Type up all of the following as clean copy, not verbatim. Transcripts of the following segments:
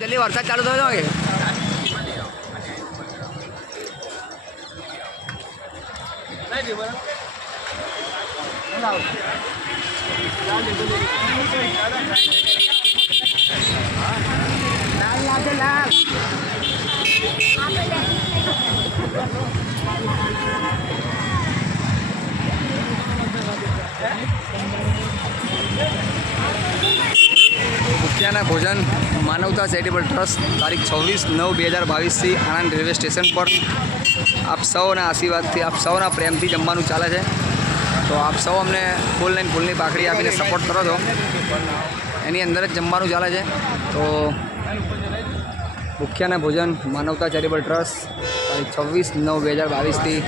જલ્દી વરસાદ ચાલુ થયો કે ભૂખ્યાના ભોજન માનવતા ચેરિટેબલ ટ્રસ્ટ તારીખ 26/9/2022 આણંદ રેલવે સ્ટેશન પર આપ સૌના આશીર્વાદથી આપ સૌના પ્રેમથી જમવાનું ચાલે છે. તો આપ સૌ અમને ફૂલની પાકડી આપીને સપોર્ટ કરો છો. એની અંદર જ જમવાનું ચાલે છે. તો ભૂખ્યાના ભોજન માનવતા ચેરિટેબલ ટ્રસ્ટ તારીખ 26/9/2022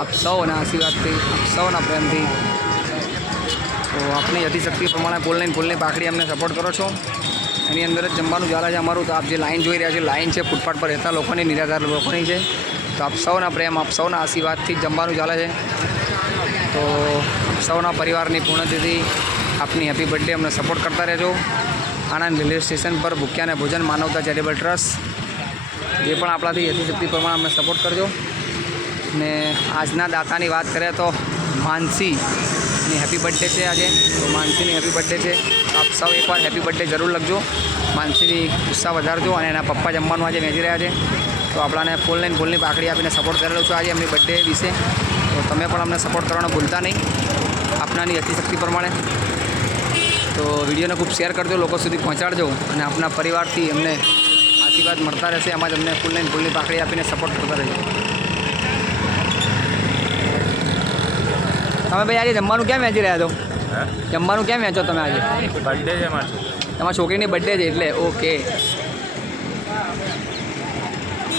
આપ સૌના આશીર્વાદથી આપ સૌના પ્રેમથી તો આપની યથાશક્તિ પ્રમાણે ફૂલની પાકડી અમને સપોર્ટ કરો છો. એની અંદર જ જમવાનું ચાલે છે અમારું. તો આપ જે લાઈન જોઈ રહ્યા છે, લાઈન છે ફૂટપાથ પર રહેતા લોકોની, નિરાધાર લોકોની છે. તો આપ સૌના પ્રેમ, આપ સૌના આશીર્વાદથી જ જમવાનું ચાલે છે. તો આપ સૌના પરિવારની પૂર્ણતિથિ, આપની હેપી બર્થડે અમને સપોર્ટ કરતા રહેજો. આણંદ રેલવે સ્ટેશન પર ભૂખ્યાને ભોજન માનવતા ચેરિટેબલ ટ્રસ્ટ જે પણ આપણાથી યથાશક્તિ પ્રમાણે અમને સપોર્ટ કરજો. ને આજના દાતાની વાત કરીએ તો માનસીની હેપી બર્થડે છે આજે. તો માનસીની હેપી બર્થડે છે. આપ સૌ એકવાર હેપી બર્થડે જરૂર લખજો. માનસીની ઉત્સાહ વધારજો. અને એના પપ્પા જમવાનું આજે વેચી રહ્યા છે. તો આપણાને ફૂલની પાકડી આપીને સપોર્ટ કરેલો છો આજે એમની બર્થડે વિશે. તો તમે પણ અમને સપોર્ટ કરવાનું ભૂલતા નહીં આપનાની યથાશક્તિ પ્રમાણે. તો વિડીયોને ખૂબ શેર કરજો, લોકો સુધી પહોંચાડજો. અને આપના પરિવારથી અમને આશીર્વાદ મળતા રહેશે. એમાં જ અમને ફૂલની પાકડી આપીને સપોર્ટ કરતા રહેજો. તમે ભાઈ આજે જમવાનું ક્યાં વેચી રહ્યા છો? જમવાનું ક્યાં વેચો તમે આજે? બર્થડે છે મારી. તમારા છોકરીની બર્થડે છે એટલે ઓકે.